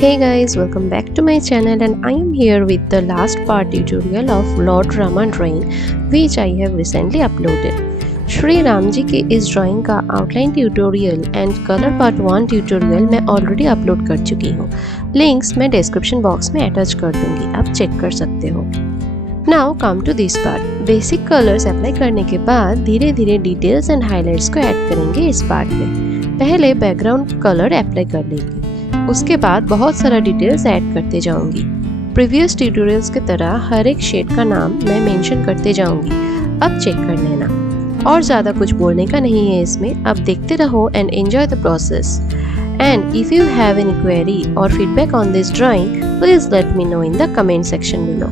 Hey guys, welcome back to my channel and I am here with the last part tutorial of Lord Rama drawing which I have recently uploaded. Shri राम जी के इस ड्राइंग का outline tutorial and colour part 1 ट्यूटोरियल मैं already upload कर चुकी हूँ। लिंक्स मैं description box में अटैच कर दूंगी, आप चेक कर सकते हो। Now come to this part. Basic colours apply करने के बाद धीरे धीरे डिटेल्स एंड हाईलाइट्स को ऐड करेंगे इस पार्ट में। पहले बैकग्राउंड कलर अप्लाई कर लेंगे, उसके बाद बहुत सारा डिटेल्स ऐड करते जाऊंगी। प्रीवियस ट्यूटोरियल्स की तरह हर एक शेड का नाम मैं मेंशन करते जाऊंगी, अब चेक कर लेना। और ज़्यादा कुछ बोलने का नहीं है इसमें, अब देखते रहो and enjoy the process. And if you have any query और feedback on this drawing, please let me know in the comment section below.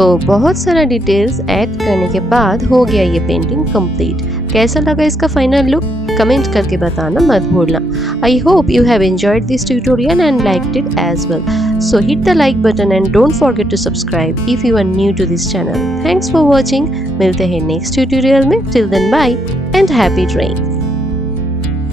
बहुत सारा डिटेल्स ऐड करने के बाद हो गया ये पेंटिंग कंप्लीट। कैसा लगा इसका फाइनल लुक कमेंट करके बताना मत भूलना। I hope you have enjoyed this tutorial and liked it as well. So hit the like button and don't forget to subscribe if you are new to this channel. Thanks for watching. मिलते हैं next tutorial में. Till then bye and happy drawing.